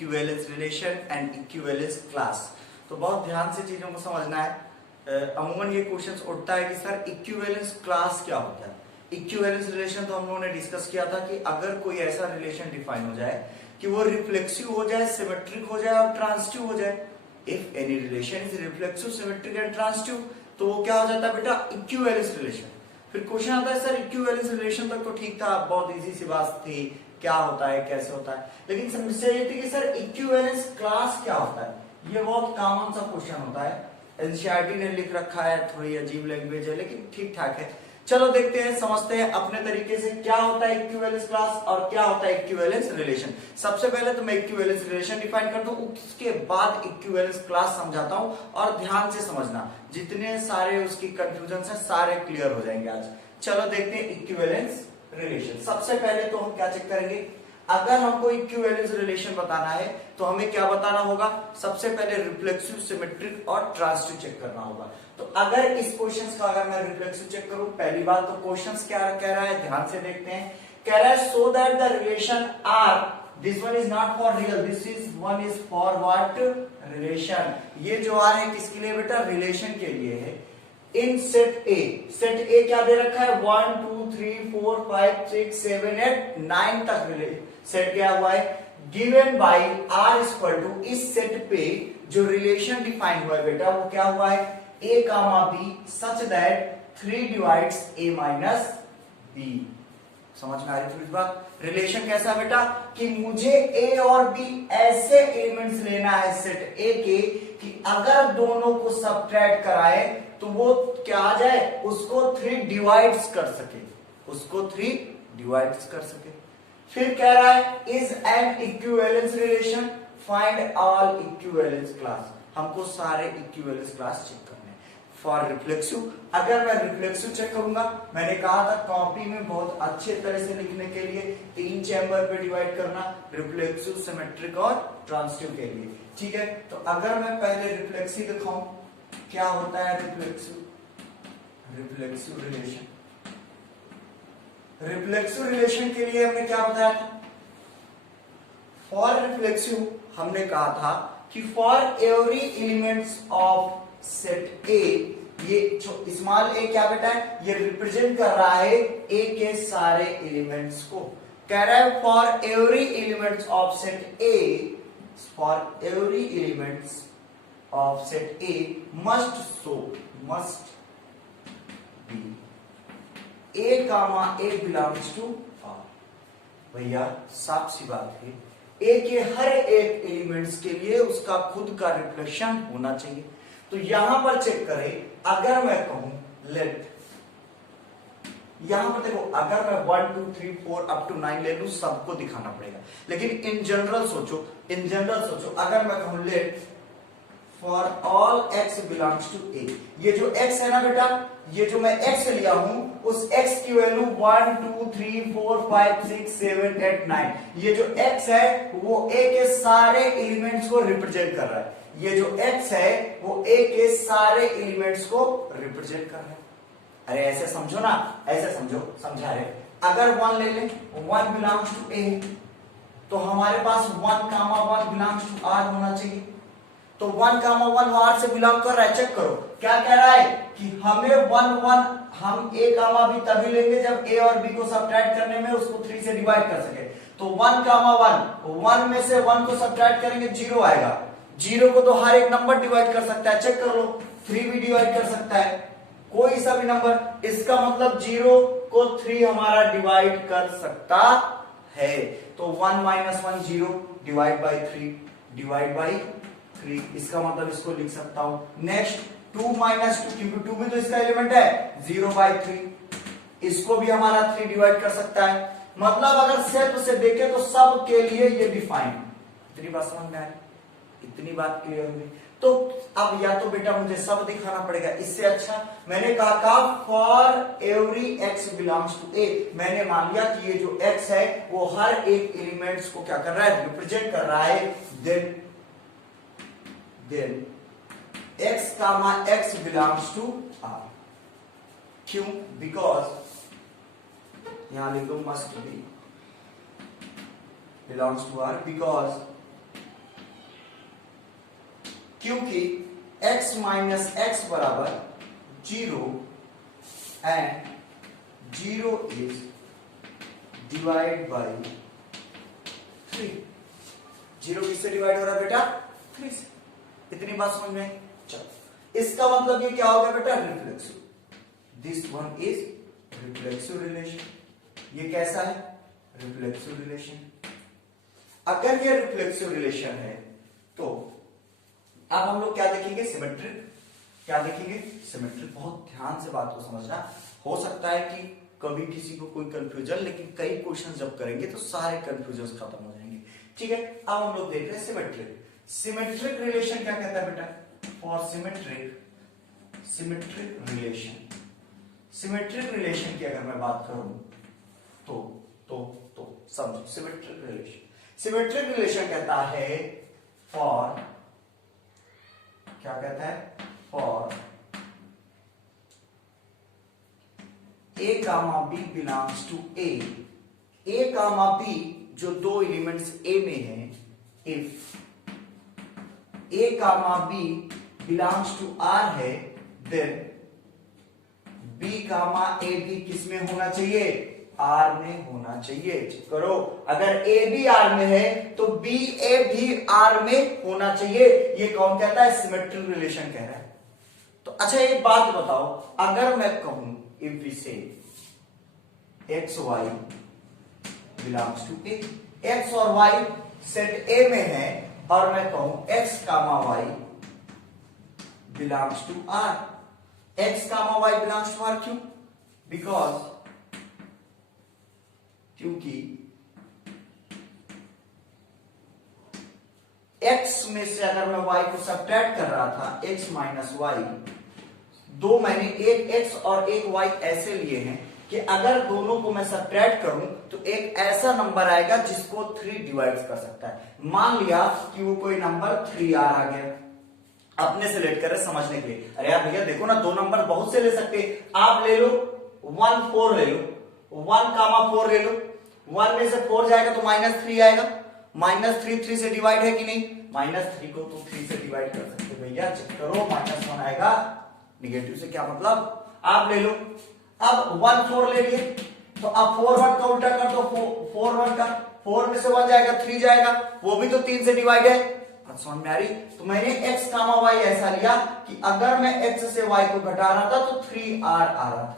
Equivalence relation and equivalence class. तो बहुत ध्यान से चीजों को समझना है। अमूमन ये क्वेश्चन उठता है कि सर इक्विवेलेंस क्लास क्या होता है। इक्विवेलेंस रिलेशन तो हम लोगों ने डिस्कस किया था कि अगर कोई ऐसा रिलेशन डिफाइन हो जाए कि वो रिफ्लेक्सिव हो जाए, सिमेट्रिक हो जाए और ट्रांसिटिव हो जाए। If any relation is reflexive, symmetric and transitive, तो वो क्या हो जाता है बेटा, इक्विवेलेंस रिलेशन। फिर क्वेश्चन आता है सर इक्विवेलेंस रिलेशन तक तो ठीक था, बहुत इजी सी बात थी, क्या होता है कैसे होता है, लेकिन समस्या ये थी कि सर इक्विवेलेंस क्लास क्या होता है। ये बहुत कॉमन सा क्वेश्चन होता है, एनसीईआरटी ने लिख रखा है, थोड़ी अजीब लैंग्वेज है लेकिन ठीक ठाक है। चलो देखते हैं, समझते हैं अपने तरीके से क्या होता है इक्विवेलेंस क्लास और क्या होता है इक्विवेलेंस रिलेशन। सबसे पहले तो मैं इक्विवेलेंस रिलेशन डिफाइन करता हूं, उसके बाद इक्विवेलेंस क्लास समझाता हूं और ध्यान से समझना, जितने सारे उसकी कंफ्यूजन है सारे क्लियर हो जाएंगे आज। चलो देखते हैं इक्विवेलेंस रिलेशन। सबसे पहले तो हम क्या चेक करेंगे, अगर हमको इक्विवेलेंस रिलेशन बताना है तो हमें क्या बताना होगा, सबसे पहले रिफ्लेक्सिव, सिमेट्रिक और ट्रांसिटिव चेक करना होगा। तो अगर इस क्वेश्चन का अगर मैं रिफ्लेक्सिव चेक करूं, पहली बात तो क्वेश्चन क्या कह रहा है, ध्यान से देखते हैं। कह रहा है so that the relation R, this one is not for real, this is one is for what, relation. ये जो आर है किसके लिए बेटा, रिलेशन के लिए है। इन सेट ए, सेट ए क्या दे रखा है, 1 2 3 4 5 6 7 8 9 तक सेट क्या हुआ है, given by R equal to, इस सेट पे जो रिलेशन डिफाइन हुआ है बेटा वो क्या हुआ है, A comma B such that 3 divides A minus B. समझ में आ रही थी बात। रिलेशन कैसा बेटा कि मुझे ए और बी ऐसे एलिमेंट्स लेना है सेट ए के कि अगर दोनों को सब्ट्रैक्ट कराए तो वो क्या आ जाए, उसको 3 डिवाइड्स कर सके, उसको 3 डिवाइड्स कर सके। फिर कह रहा है is an equivalence relation, find all equivalence class. हमको सारे इक्विवेलेंस क्लास चेक करने हैं। फॉर रिफ्लेक्सिव, अगर मैं रिफ्लेक्सिव चेक करूंगा, मैंने कहा था कॉपी में बहुत अच्छे तरह से लिखने के लिए 3 चैम्बर पे डिवाइड करना, रिफ्लेक्सिव, सिमेट्रिक और ट्रांसिटिव के लिए, ठीक है। तो अगर मैं पहले रिफ्लेक्सिव दिखाऊं, क्या होता है reflexive, reflexive relation. Reflexive relation के लिए हमने क्या बताया था, फॉर रिफ्लेक्सिव हमने कहा था कि for every elements of set ए, ये स्मॉल ए क्या बेटा है, ये रिप्रेजेंट कर रहा है ए के सारे एलिमेंट्स को। कह रहा है for every elements of set A, for every elements of set A must show, must be A comma A belongs to R। भैया साफ सी बात है, A के हर एक एलिमेंट्स के लिए उसका खुद का रिफ्लेक्शन होना चाहिए। तो यहां पर चेक करें, अगर मैं कहूं लेट, यहां पर देखो अगर मैं 1 2 3 4 अप टू 9 ले लूं, सबको दिखाना पड़ेगा, लेकिन इन जनरल सोचो, इन जनरल सोचो, अगर मैं कहूं let for all x belongs to a, ये जो x है ना बेटा, ये जो मैं x लिया हूं उस x की वैल्यू 1 2 3 4 5 6 7 8 9, ये जो x है वो a के सारे एलिमेंट्स को रिप्रेजेंट कर रहा है। ये जो x है वो a के सारे एलिमेंट्स को रिप्रेजेंट कर रहा है। अरे ऐसे समझो ना, ऐसे समझो, समझा रहे। अगर 1 ले लें, 1 बिलोंग्स टू a, तो हमारे पास 1 कामा 1 बिलोंग्स टू r होना चाहिए। तो 1 कामा 1 आर से बिलोंग कर रहा है, चेक करो क्या कह रहा है कि हमें 1 1 हम ए कामा बी तभी लेंगे जब ए और बी को सब्ट्रैक्ट करने में उसको 3 से डिवाइड कर सके। तो 1 कामा 1 में से 1 को सब्ट्रैक्ट करेंगे 0 आएगा, 0 को तो हर एक नंबर डिवाइड कर सकता है, चेक कर लो, 3 भी डिवाइड कर सकता है, कोई सा भी नंबर। इसका मतलब 0 को 3 हमारा डिवाइड कर सकता है। तो 1 minus 1 0 divide by 3 divide by 3, इसका मतलब इसको लिख सकता हूं। नेक्स्ट 2 माइनस 2, क्योंकि 2 भी तो इसका एलिमेंट है, 0 बाई 3, इसको भी हमारा 3 डिवाइड कर सकता है। मतलब अगर सेट से देखें तो सब के लिए ये डिफाइन। इतनी बात समझ में आई, इतनी बात क्लियर हुई। तो अब या तो बेटा मुझे सब दिखाना पड़ेगा, इससे अच्छा मैंने कहा for every x belongs to a, मैंने मान लिया कि ये जो x है वो हर एक एलिमेंट्स को क्या कर रहा है, रिप्रेजेंट कर रहा है। then x comma x belongs to R। क्यों? because यहां लिखो must be belongs to R, because क्योंकि x माइनस एक्स बराबर 0 एंड 0 इज डिवाइड बाई 3। 0 किससे डिवाइड हो रहा है बेटा? 3 से। इतनी बात समझ में आई? चलो, इसका मतलब ये क्या हो गया बेटा? Reflexive. This one is reflexive relation. ये कैसा है? Reflexive relation. अगर ये रिफ्लेक्सिव रिलेशन है तो अब हम लोग क्या देखेंगे? सिमेट्रिक। क्या देखेंगे? सिमेट्रिक। बहुत ध्यान से बात को समझना। हो सकता है कि कभी किसी को कोई कंफ्यूजन, लेकिन कई क्वेश्चन जब करेंगे तो सारे कंफ्यूजन खत्म हो जाएंगे। ठीक है, अब हम लोग देख रहे हैं सिमेट्रिक। सिमेट्रिक रिलेशन क्या कहता है बेटा? For symmetric relation, symmetric relation की अगर मैं बात करूं तो समझो। सिमेट्रिक रिलेशन, सिमेट्रिक रिलेशन कहता है फॉर, क्या कहता है? For A comma B belongs to A comma B जो दो एलिमेंट्स A में हैं, if A comma B belongs to R है, देन B कामा A भी किस में होना चाहिए? R में होना चाहिए। चेक करो, अगर A भी R में है तो B A भी R में होना चाहिए। ये कौन कहता है? सिमेट्रिक रिलेशन कह रहा है। तो अच्छा एक बात बताओ, अगर मैं कहूं if we say X Y belongs to A, X और वाई सेट ए में है, और मैं कहूं X comma Y belongs to R. X comma Y belongs to R क्यों? बिकॉज क्योंकि x में से अगर मैं y को सब्ट्रैक्ट कर रहा था, x माइनस वाई, दो मैंने एक x और एक y ऐसे लिए हैं कि अगर दोनों को मैं सब्ट्रैक्ट करूं तो एक ऐसा नंबर आएगा जिसको 3 डिवाइड कर सकता है। मान लिया कि वो कोई नंबर 3r आ गया, अपने से लेट कर रहे समझने के लिए। अरे यार भैया देखो ना, दो नंबर बहुत से ले सकते, आप ले लो 1 4 ले लो, 1 कामा 4 ले लो। 1 में से 4 जाएगा तो -3 आएगा। -3 3 से डिवाइड है कि नहीं? -3 को तो 3 से डिवाइड कर सकते भैया, चेक करो, -1 आएगा। निगेटिव से क्या मतलब? आप ले लो, अब 1 4 ले लिए, तो अब 4 1 का उल्टा कर दो, 4 1 का, 4 में से 1 जाएगा 3 जाएगा, वो भी तो 3 से डिवाइड है। समझ में आ रही? तो मैंने x कामा y ऐसा लिया कि अगर मैं x से y को घटा रहा था तो 3r आ रहा था,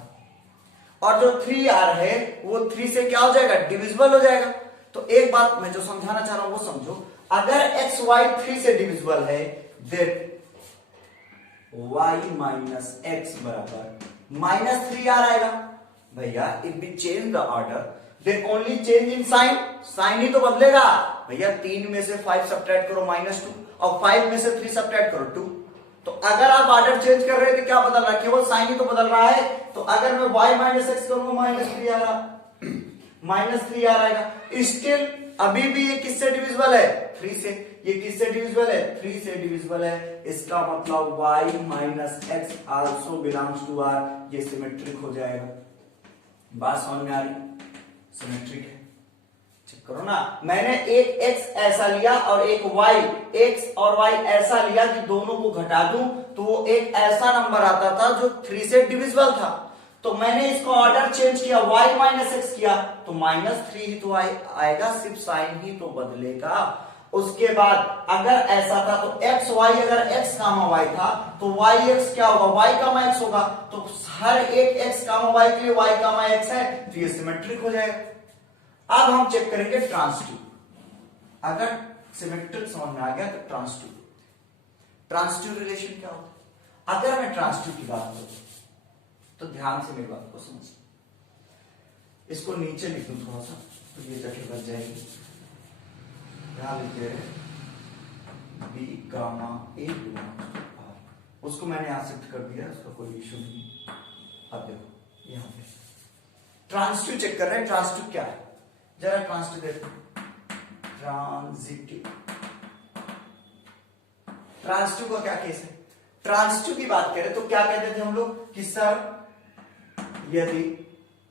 और जो 3r है वो 3 से क्या हो जाएगा? डिविजिबल हो जाएगा। तो एक बात मैं जो समझाना चाह रहा हूं वो समझो, अगर x y 3 से डिविजिबल है, देन y माइनस एक्स बराबर -3r आएगा। भैया if we change the order then only change in sign, sign ही तो बदलेगा। भैया 3 में से 5 सब्ट्रैक्ट करो -2, और 5 में से 3 सब्ट्रैक्ट करो 2। तो अगर आप ऑर्डर चेंज कर रहे थे, क्या बदल रहा है? केवल साइन ही तो बदल रहा है। तो अगर मैं y माइनस एक्स करूंगा -3 आ रहा, -3r आएगा। स्टिल अभी भी ये किससे डिविजिबल है? 3 से। ये किससे डिविजिबल है? 3 से डिविजिबल है। इसका मतलब y minus X also belongs to r। ये सिमेट्रिक हो जाएगा। बात समझ में आ रही? सिमेट्रिक है। चेक करो ना, मैंने एक x ऐसा लिया और एक y, x और y ऐसा लिया कि दोनों को घटा दूं तो वो एक ऐसा नंबर आता था जो 3 से डिविजिबल था। तो मैंने इसको ऑर्डर चेंज किया, y माइनस एक्स किया, तो -3 ही तो आएगा, सिर्फ साइन ही तो बदलेगा। उसके बाद अगर ऐसा था तो एक्स वाई, अगर x कामा y था तो y x क्या होगा? y कामा x होगा। तो हर एक x कामा y के लिए y कामा x है, तो ये सिमेट्रिक हो जाएगा। अब हम चेक करेंगे ट्रांसिटिव। अगर सिमेट्रिक समझ में आ गया तो ट्रांसिटिव, ट्रांसिटिव रिलेशन क्या होता है? अगर मैं ट्रांसिटिव की बात करूं तो ध्यान से मेरी बात को समझ, इसको नीचे लिख दूं थोड़ा सा तो ये जगह बच जाएगी। यहां लिखे B gamma A belongs to R, उसको मैंने यहां शिफ्ट कर दिया, उसका कोई इशू नहीं। अब देखो यहां पे ट्रांसिटिव चेक कर रहे हैं। ट्रांसिटिव क्या है? जरा ट्रांसिटिव देखो। ट्रांजिटिव, ट्रांसिटिव का क्या केस है? ट्रांसिटिव की बात करें तो क्या कहते थे हम लोग कि सर यदि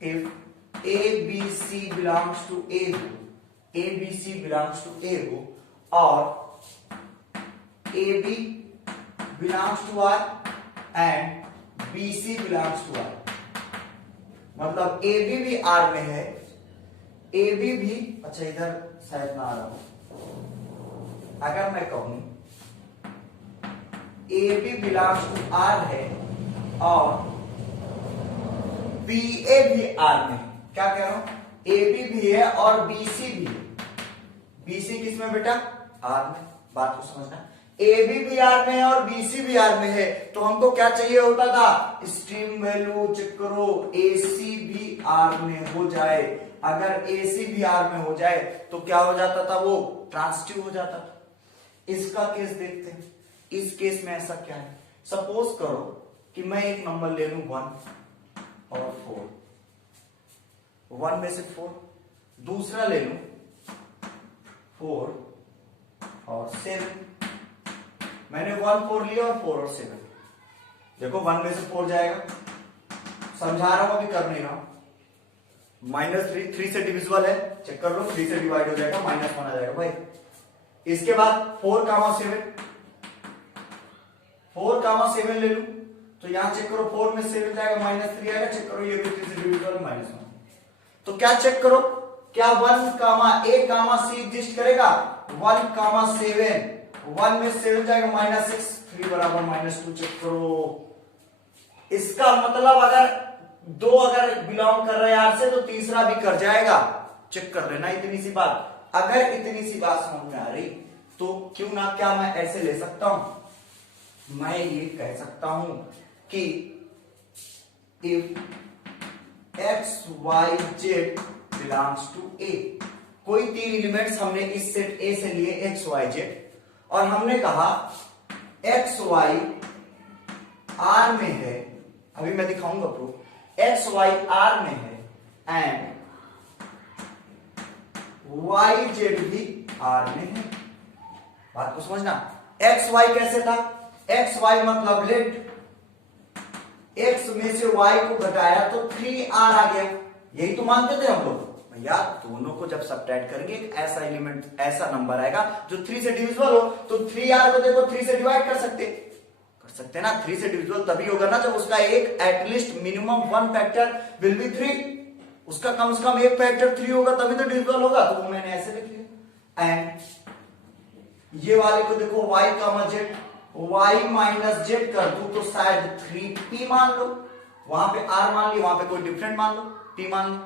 if A B C belongs to A हो, A B C belongs to A हो, और A B belongs to R and BC belongs to R, मतलब AB भी आर में है, AB भी, अच्छा इधर शायद ना आ रहा हूं, अगर मैं कहूं AB बिलोंग्स टू आर है और BA भी आर में है, क्या कह रहा हूं, AB भी है और BC भी है, BC किस में बेटा, आर में, बात को समझना, AB भी आर में है और BC भी आर में है, तो हमको क्या चाहिए होता था, स्ट्रीम वैल्यू चेक करो, AC भी आर में हो जाए, अगर AC भी आर में हो जाए तो क्या हो जाता था, वो ट्रांजिटिव हो जाता था। इसका केस देखते हैं, इस केस में ऐसा क्या है, सपोज करो कि मैं एक नंबर ले लूं 1 और 4, 1 में से 4, दूसरा ले लूं 4 और 7, मैंने 1 4 लिया और 4 और 7, देखो 1 में से 4 जाएगा, समझा रहा हूं, अभी कर नहीं रहा हूं, -3 3 से डिविजिबल है, चेक कर लो, 3 से डिवाइड हो जाएगा, -1 आ जाएगा भाई। इसके बाद 4 कामा 7 ले लूं तो यहां चेक करो, 4 में 7 जाएगा, -3 आएगा, चेक करो ये भी 3 से डिविजिबल, -1, तो क्या चेक करो, क्या 1 कामा A कामा C एग्जिस्ट करेगा, 1 कामा 7, 1 में 7 जाएगा, -6, 3 बराबर -2, चेक करो। इसका मतलब अगर 2 अगर बिलोंग कर रहे हैं आर से तो तीसरा भी कर जाएगा, चेक कर लेना, इतनी सी बात। अगर इतनी सी बात समझ में आ रही तो क्यों ना, क्या मैं ऐसे ले सकता हूं, मैं ये कह सकता हूं कि if x y z belongs to A, कोई 3 एलिमेंट्स हमने इस सेट A से लिए x y z, और हमने कहा x y R में है, अभी मैं दिखाऊंगा प्रूफ, x y R में है एंड y z भी R में है, बात को समझना। x y कैसे था, x y मतलब लेट x में से y को घटाया तो 3r आ गया, यही तो मानते थे हम लोग भैया, दोनों को जब सब्ट्रैक्ट करेंगे एक ऐसा एलिमेंट, ऐसा नंबर आएगा जो 3 से डिविजिबल हो, तो 3r को देखो 3 से डिवाइड कर सकते ना, 3 से डिविजिबल तभी होगा ना जब उसका एक at least minimum 1 factor will be 3, उसका कम से कम एक फैक्टर 3 होगा तभी तो डिविजिबल होगा, तो वो मैंने ऐसे लिख लिया। एंड ये वाले को देखो y कामा z, y माइनस जेड कर दूं तो शायद 3p मान लो, वहां पे r मान ली, वहां पे कोई डिफरेंट मान लो, p मान लो,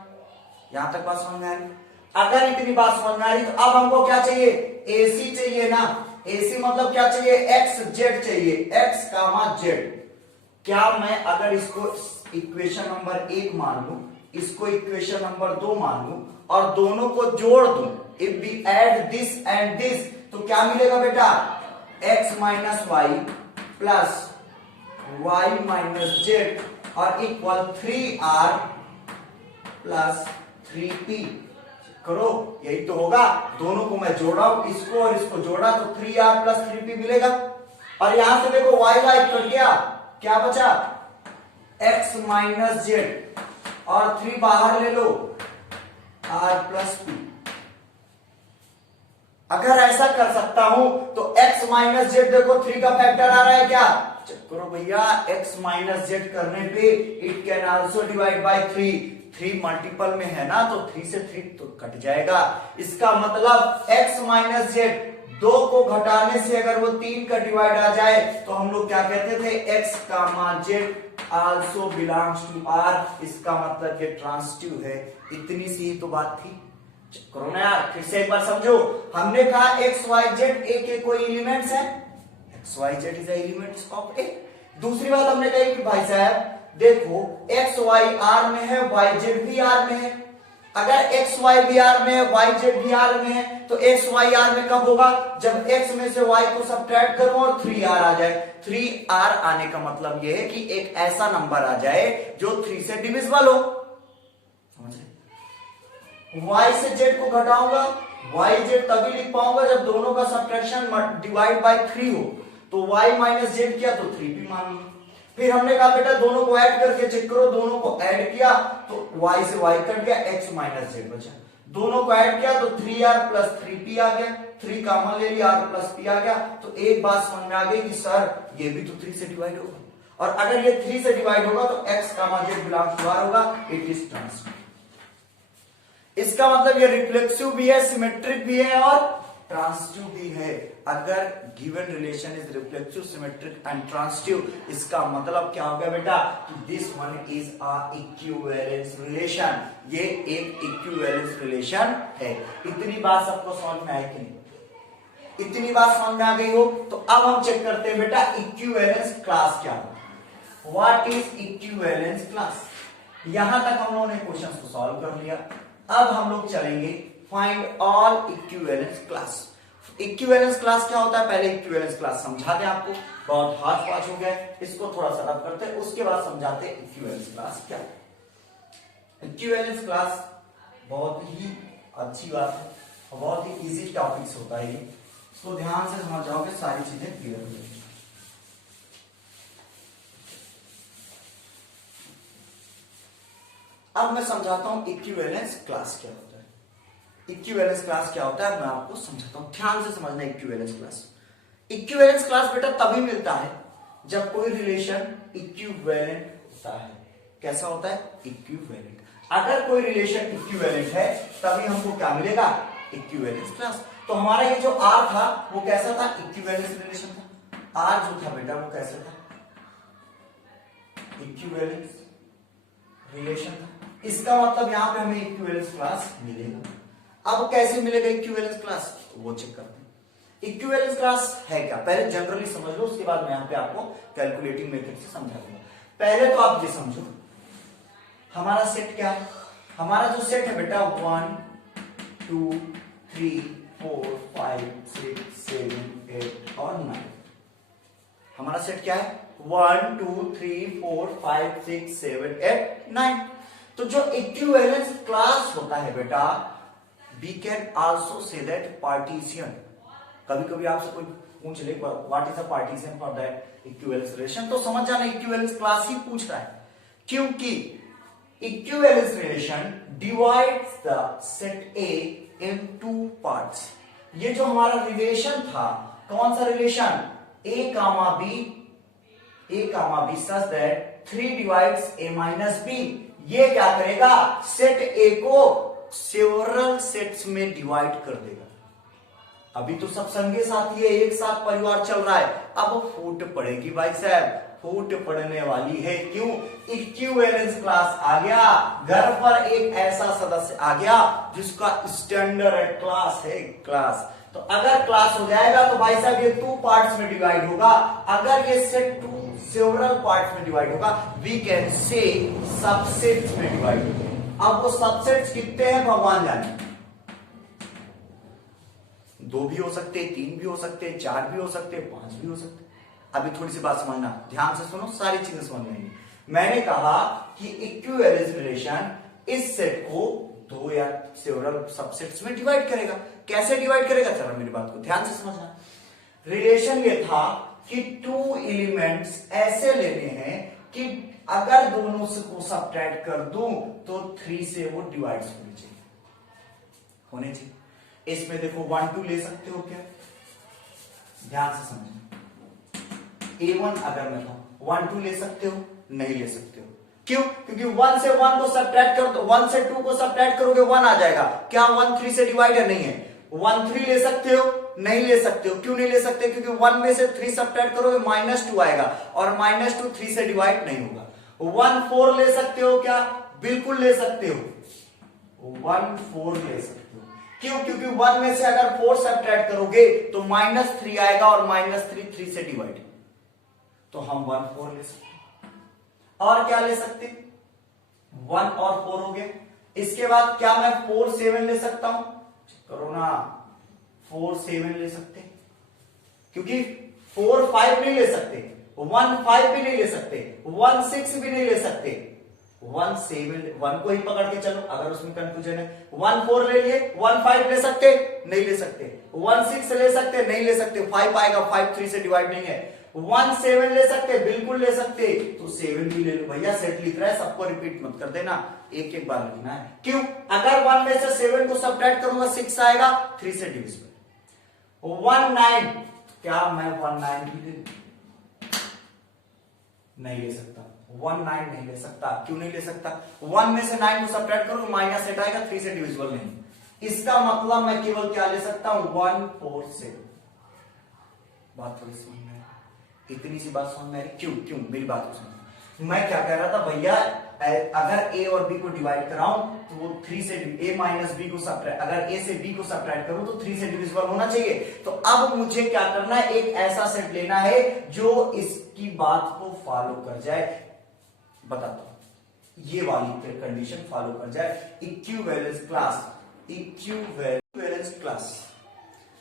यहां तक बात समझ में आ रही। अगर इतनी बात समझ में आ रही तो अब हमको क्या चाहिए, AC चाहिए ना, AC मतलब क्या चाहिए, x z चाहिए, x कामा z। क्या मैं अगर इसको इक्वेशन नंबर 1 मान लूं, इसको इक्वेशन नंबर 2 मान लूं और दोनों को जोड़ दूं, if we add this and this, तो क्या मिलेगा बेटा, x minus Y plus y minus Z और इक्वल 3r प्लस 3p, करो, यही तो होगा। दोनों को मैं जोड़ा, इसको और इसको जोड़ा तो 3r प्लस 3p मिलेगा, और यहां से देखो y कट गया, क्या बचा, x माइनस जेड और 3 बाहर ले लो, r प्लस p। अगर ऐसा कर सकता हूं तो x माइनस जेड देखो 3 का फैक्टर आ रहा है क्या, चेक करो भैया, x माइनस जेड करने पे it can also divide by 3 multiple में है ना, तो 3 से 3 तो कट जाएगा। इसका मतलब x माइनस जेड 2 को घटाने से अगर वो 3 का डिवाइड आ जाए तो हम लोग क्या कहते थे, x comma Z also belongs to r, इसका मतलब ये ट्रांजिटिव है। इतनी सी ही तो बात थी, करो ना यार, फिर से एक बार समझो। हमने कहा एक्स वाई जेड ए के कोई एलिमेंट्स है, X Y Z is elements of A. दूसरी बात हमने कही कि भाई साहब देखो एक्स वाई आर में है, वाई जेड भी आर में है। अगर एक्स वाई भी आर में है, वाई जेड भी आर में है, तो एक्स वाई आर में कब होगा, जब एक्स में से वाई को सब्ट्रैक्ट करूं और 3r आ जाए। 3r आने का मतलब यह है कि एक ऐसा नंबर आ जाए जो 3 से डिविजिबल हो, y से z को घटाऊंगा, yz तभी लिख पाऊंगा जब दोनों का सब्ट्रैक्शन डिवाइड बाय 3 हो, तो y माइनस जेड किया तो 3p मान लिया। फिर हमने कहा बेटा दोनों को ऐड करके चेक करो, दोनों को ऐड किया तो y से y कट गया, x माइनस जेड बचा। दोनों को ऐड किया तो 3r प्लस 3p आ गया। 3 कॉमन ले लिया, r प्लस p आ गया। तो एक बात समझ में आ गई कि सर ये भी तो 3 से डिवाइड होगा, और अगर ये 3 से डिवाइड होगा तो x, z belongs to r होगा, इट इज ट्रांसमिट। इसका मतलब ये रिफ्लेक्सिव भी है, सिमेट्रिक भी है और ट्रांसिटिव भी है। अगर given relation is reflexive, symmetric and transitive, इसका मतलब क्या हो गया बेटा कि this one is a equivalence relation. ये एक इक्विवेलेंस रिलेशन है। इतनी बात सबको समझ में आई कि नहीं? इतनी बात समझ में आ गई हो तो अब हम चेक करते हैं बेटा इक्विवेलेंस क्लास क्या है। What is equivalence class? यहां तक हम लोगों ने क्वेश्चन को सॉल्व कर लिया। अब हम लोग चलेंगे find all equivalence class. Equivalence class क्या होता है, पहले इक्विवेलेंस क्लास समझाते हैं आपको, बहुत हाथ पांच हो गया, इसको थोड़ा सा रब करते हैं, उसके बाद समझाते हैं इक्विवेलेंस क्लास क्या है। इक्विवेलेंस क्लास बहुत ही अच्छी बात है और बहुत ही इजी टॉपिक्स होता है ये, इसको ध्यान से समझ जाओगे सारी चीजें क्लियर हो जाएंगी। अब मैं समझाता हूं इक्विवेलेंस क्लास क्या होता है। इक्विवेलेंस क्लास क्या होता है मैं आपको समझाता हूं, ध्यान से समझना। इक्विवेलेंस क्लास, इक्विवेलेंस क्लास बेटा तभी मिलता है जब कोई रिलेशन इक्विवेलेंट होता है। कैसा होता है? इक्विवेलेंट। अगर कोई रिलेशन इक्विवेलेंट है तभी हमको क्या मिलेगा? Equivalence class. तो हमारा ये जो R था वो कैसा था? इक्विवेलेंस रिलेशन था। R जो था बेटा वो कैसा था? इक्विवेलेंस रिलेशन था। इसका मतलब यहां पे हमें इक्विवेलेंस क्लास मिलेगा। अब कैसे मिलेगा इक्विवेलेंस क्लास वो चेक करते हैं। इक्विवेलेंस क्लास है क्या, पहले जनरली समझ लो, उसके बाद मैं यहां पे आपको कैलकुलेटिंग मेथड से समझा दूंगा। पहले तो आप ये समझो हमारा सेट क्या है। हमारा जो सेट है बेटा 1 2 3 4 5 6 7 8 और 9। हमारा सेट क्या है? 1 2 3 4 5 6 7 8 9। तो जो इक्विवेलेंस क्लास होता है बेटा, we can also say that partition। कभी कभी आपसे कोई पूछ ले what is a partition for that equivalence relation, तो समझ जाना इक्विवेलेंस क्लास ही पूछ रहा है, क्योंकि equivalence relation divides the set A in two parts. ये जो हमारा रिलेशन था, कौन सा relation? A comma B such that 3 divides A minus B. ये क्या करेगा? सेट ए को सेवरल सेट्स में डिवाइड कर देगा। अभी तो सब संगे साथी है, एक साथ परिवार चल रहा है, अब फूट पड़ेगी भाई साहब, फूट पड़ने वाली है। क्यों? इक्विवेलेंस क्लास आ गया, घर पर एक ऐसा सदस्य आ गया जिसका स्टैंडर्ड क्लास है क्लास। तो अगर क्लास हो जाएगा तो भाई साहब ये 2 पार्ट्स में डिवाइड होगा। अगर ये सेट 2 सेवरल पार्ट्स में डिवाइड होगा, वी कैन से सबसेट्स में डिवाइड होगा। अब वो सबसेट्स कितने हैं भगवान जाने, 2 भी हो सकते, 3 भी हो सकते, 4 भी हो सकते, 5 भी हो सकते। अभी थोड़ी सी बात समझना, ध्यान से सुनो, सारी चीजें समझ में आएंगी। मैंने कहा कि इक्विवेलेंस रिलेशन इस सेट को 2 या सेवरल सबसेट्स में डिवाइड करेगा। कैसे डिवाइड करेगा? चलो मेरी बात को ध्यान से समझना। रिलेशन ये था कि 2 एलिमेंट्स ऐसे लेने हैं कि अगर दोनों से को सब्ट्रैक्ट कर दूं तो 3 से वो डिवाइड होने चाहिए। इसमें देखो 1 2 ले सकते हो क्या? ध्यान से समझना। A1 अगर मैं कहूं 1 2 ले सकते हो? नहीं ले सकते हो। क्यों? क्योंकि 1 से 1 को सब्ट्रैक्ट कर दो, 1 से 2 को सब्ट्रैक्ट करोगे 1 आ जाएगा। क्या 1 3 से डिवाइड है? नहीं है। 1 3 ले सकते हो? नहीं ले सकते हो। क्यों नहीं ले सकते? क्योंकि 1 में से 3 सब्ट्रैक्ट करोगे -2 आएगा और -2 3 से डिवाइड नहीं होगा। 1 4 ले सकते हो क्या? बिल्कुल ले सकते हो। 1 4 ले सकते हो। क्यों? क्योंकि 1 में से अगर 4 सब्ट्रैक्ट करोगे तो -3 आएगा और -3 3 से डिवाइड, तो हम 1 4 ले सकते। और क्या ले सकते? 1 और 4 हो गए। इसके बाद क्या मैं 4 7 ले सकता हूं? करो ना, 4 7 ले सकते, क्योंकि 4 5 नहीं ले सकते, 1 5 भी नहीं ले सकते, 1 6 भी नहीं ले सकते। 1 7 1 को ही पकड़ के चलो अगर उसमें कंफ्यूजन है। 1 4 ले लिए, 1 5 ले सकते? नहीं ले सकते। 1 6 ले सकते? नहीं ले सकते। 5 आएगा, 5 3 से डिवाइड नहीं है। 1 7 ले सकते? बिल्कुल ले सकते। तो 7 भी ले लो भैया, सेट लिख रहा है, सबको रिपीट मत कर देना, एक एक बार लिखना है। क्यों? अगर 1 में से 7 को सब्ट्रैक्ट करूंगा 6 आएगा, 3 से डिविजिबल। 19, क्या मैं 19 भी नहीं ले सकता? 19 नहीं ले सकता। क्यों नहीं ले सकता? 1 में से 9 को सब्ट्रैक्ट करो तो माइनस 8 आएगा, 3 से डिविजिबल नहीं। इसका मतलब मैं केवल क्या ले सकता हूं? 1/4। बात थोड़ी समझ में आई? इतनी सी बात समझ में आई? क्यों क्यों मेरी बात को समझ। मैं क्या कह रहा था भैया, अगर a और b को डिवाइड कराऊं तो वो 3 से a माइनस b को सब्ट्रैक्ट, अगर a से b को सब्ट्रैक्ट करूं तो 3 से डिविजिबल होना चाहिए। तो अब मुझे क्या करना है? एक ऐसा सेट लेना है जो इसकी बात को फॉलो कर जाए। बताता हूं, ये वाली कंडीशन फॉलो कर जाए। Equivalence class, equivalence class.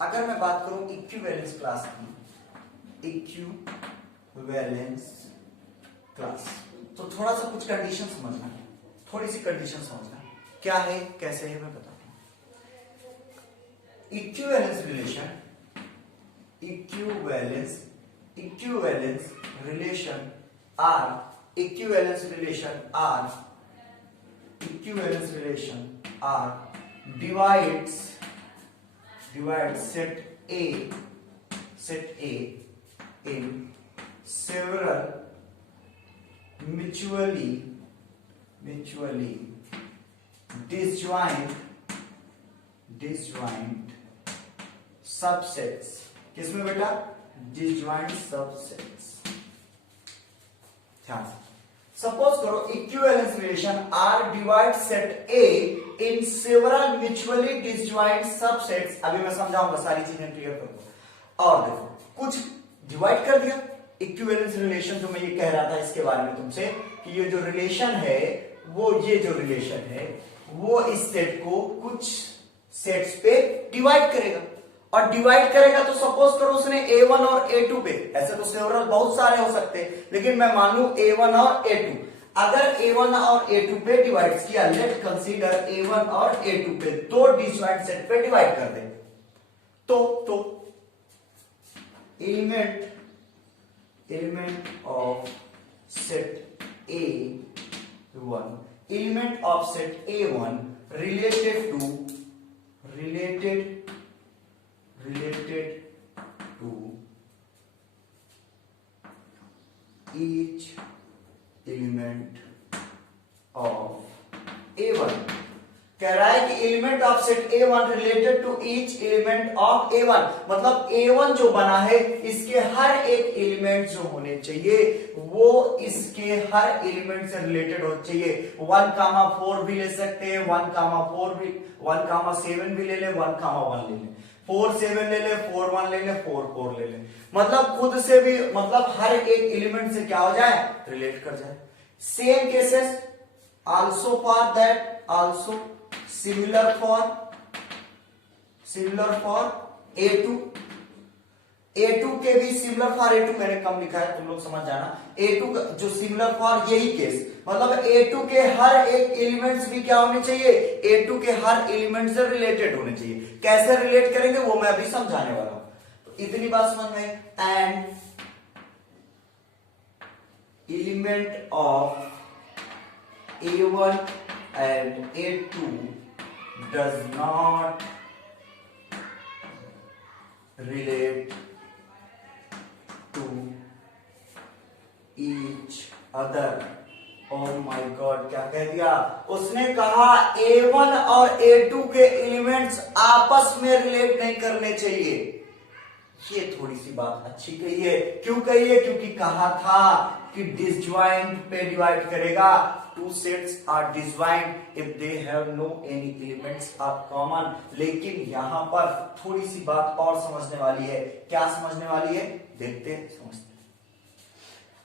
अगर मैं बात करूं इक्विवेलेंस क्लास की, इक्विवेलेंस क्लास, तो थोड़ा सा कुछ कंडीशन समझना है, थोड़ी सी कंडीशन समझना है। क्या है, कैसे है, मैं बताता हूं। Equivalence relation, equivalence relation R, equivalence relation R divides set A in several mutually disjoint subsets। किसमें बेटा? disjoint subsets। ध्यान से सपोज करो equivalence relation R divide set A in several mutually disjoint subsets. अभी मैं समझाऊंगा, सारी चीजें क्लियर करूंगा। और देखो, कुछ डिवाइड कर दिया। इक्विवेलेंस रिलेशन जो मैं ये कह रहा था इसके बारे में तुमसे कि ये जो रिलेशन है वो, ये जो रिलेशन है वो इस सेट को कुछ सेट्स पे डिवाइड करेगा। और डिवाइड करेगा तो सपोज करो उसने A1 और A2 पे, ऐसे तो सेवरल बहुत सारे हो सकते हैं, लेकिन मैं मान लू A1 और A2। अगर A1 और A2 पे डिवाइड किया, लेट कंसीडर A1 और A2 पे दो डिसजॉइंट सेट पे डिवाइड कर दे, तो element of set A1, element of set A1 related to each element of A1। कह रहा है कि element of set A1 related to each element of A1, मतलब A1 जो बना है इसके हर एक एलिमेंट जो होने चाहिए वो इसके हर एलिमेंट से रिलेटेड होना चाहिए। 1,4 भी ले सकते हैं, 1,4 भी, 1,7 भी ले ले, 1,1 ले ले, 4,7 ले ले, 4,1 ले ले, 4,4 ले ले, मतलब खुद से भी, मतलब हर एक एलिमेंट से क्या हो जाए? रिलेट कर जाए। Same cases also for that, also similar for A2, A2 के भी सिमिलर फॉर A2 मैंने कम लिखा है, तुम लोग समझ जाना। A2 जो सिमिलर फॉर, यही केस, मतलब A2 के हर एक एलिमेंट्स भी क्या होने चाहिए? A2 के हर एलिमेंट से रिलेटेड होने चाहिए। कैसे रिलेट करेंगे वो मैं अभी समझाने वाला हूं। तो इतनी बात समझ में। And element of A1 and A2 does not relate to each other। Oh my God, क्या कह दिया उसने? कहा A1 और A2 के एलिमेंट्स आपस में रिलेट नहीं करने चाहिए। ये थोड़ी सी बात अच्छी कही है। क्यों कही है? क्योंकि कहा था कि डिसजॉइंट पे डिवाइड करेगा। Two sets are disjoint if they have no any elements are common। लेकिन यहां पर थोड़ी सी बात और समझने वाली है। क्या समझने वाली है? देखते समझते।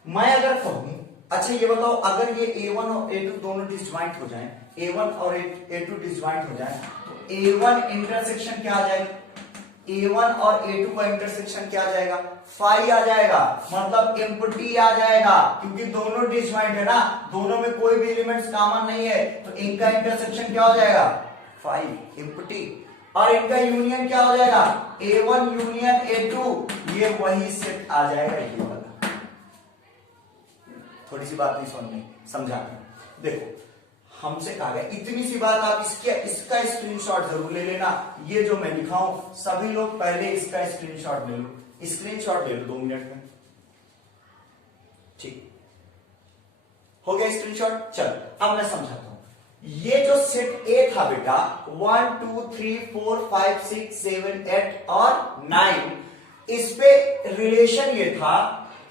मैं अगर कहूं, अच्छा ये बताओ, अगर ये A1 और A2 दोनों डिसजॉइंट हो जाएं, A1 और A2 डिसजॉइंट हो जाएं, तो A1 इंटरसेक्शन क्या आ जाएगा? A1 और A2 का इंटरसेक्शन क्या आ जाएगा? फाई आ जाएगा, मतलब एम्प्टी आ जाएगा, क्योंकि दोनों डिसजॉइंट है ना, दोनों में कोई भी एलिमेंट्स कॉमन नहीं है, तो इनका इंटरसेक्शन क्या हो जाएगा? Phi, empty. और इनका यूनियन क्या हो जाएगा? A1 यूनियन A2, ये वही सेट आ जाएगा, ये वाला। थोड़ी सी बात नहीं समझ में, समझा। देखो हमसे कहा गया। इतनी सी बात आप इसका स्क्रीनशॉट जरूर ले लेना। ये जो मैं लिखा हूं सभी लोग पहले इसका स्क्रीनशॉट ले लो, स्क्रीनशॉट ले लो 2 मिनट में। ठीक हो गया स्क्रीनशॉट। चल अब मैं समझाता हूं। ये जो सेट ए था बेटा 1 2 3 4 5 6 7 8 और 9, इस पे रिलेशन ये था